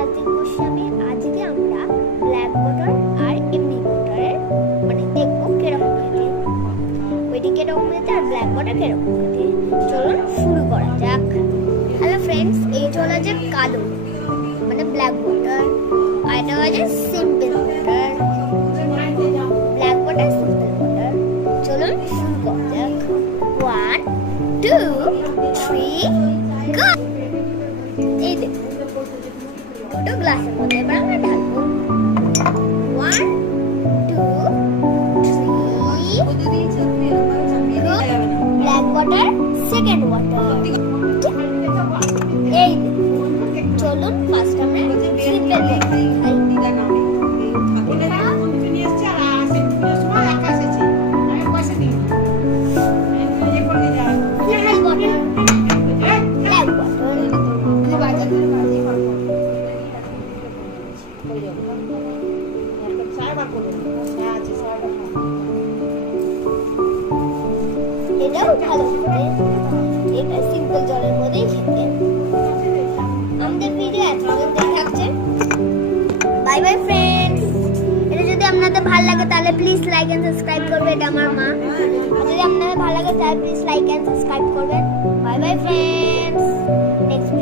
রাজদীপ গোস্বামী। আজকে আমরা black water আর এমনি ওয়াটারের মানে দেখবো কিরকম খেতে, ওইটি কিরকম খেতে আর ব্ল্যাক ওয়াটার কিরকম খেতে। চলুন শুরু করা যাক। হ্যালো ফ্রেন্ডস, এই হলো যে কালো মানে ব্ল্যাক ওয়াটার, আর এটা হচ্ছে simple water. Black water, simple water. চলুন শুরু করা যাক। 1 2 3 গো। এই দেখুন দুটো গ্লাসের মধ্যে এবার আমরা ঢালবো। 1 2 3 ব্ল্যাক ওয়াটার, সেকেন্ড ওয়াটার। এই চলুন ফার্স্ট আমরা সিম্পল এটাও ভালো খেতে, এটা সিম্পল জলের মধ্যেই খেতে। আমাদের ভিডিও এতক্ষণ দেখে থাকছেন, বাই বাই ফ্রেন্ডস। এটা যদি আপনাদের ভালো লাগে তাহলে প্লিজ লাইক এন্ড সাবস্ক্রাইব করবেন, এটা আমার মা। যদি আপনাদের ভালো লাগে তাহলে প্লিজ লাইক এন্ড সাবস্ক্রাইব করবেন। Bye bye friends, next